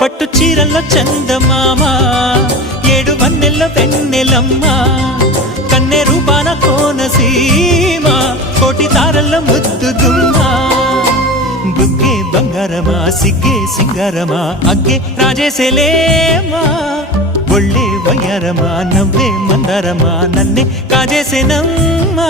పట్టు చీరల్లో చందమామ ఏడు వన్నెల్లో వెన్నెలమ్మ కన్నె రూపాన కోనసీమ కోటి తారల్లో ముద్దు గుమ్మ బుగ్గే బంగారమా సిగ్గే సింగారమా అగ్గే రాజేసేలేమా ఒళ్ళే వయ్యారమా నవ్వే మందారమా నన్నే కాజేసేనమ్మా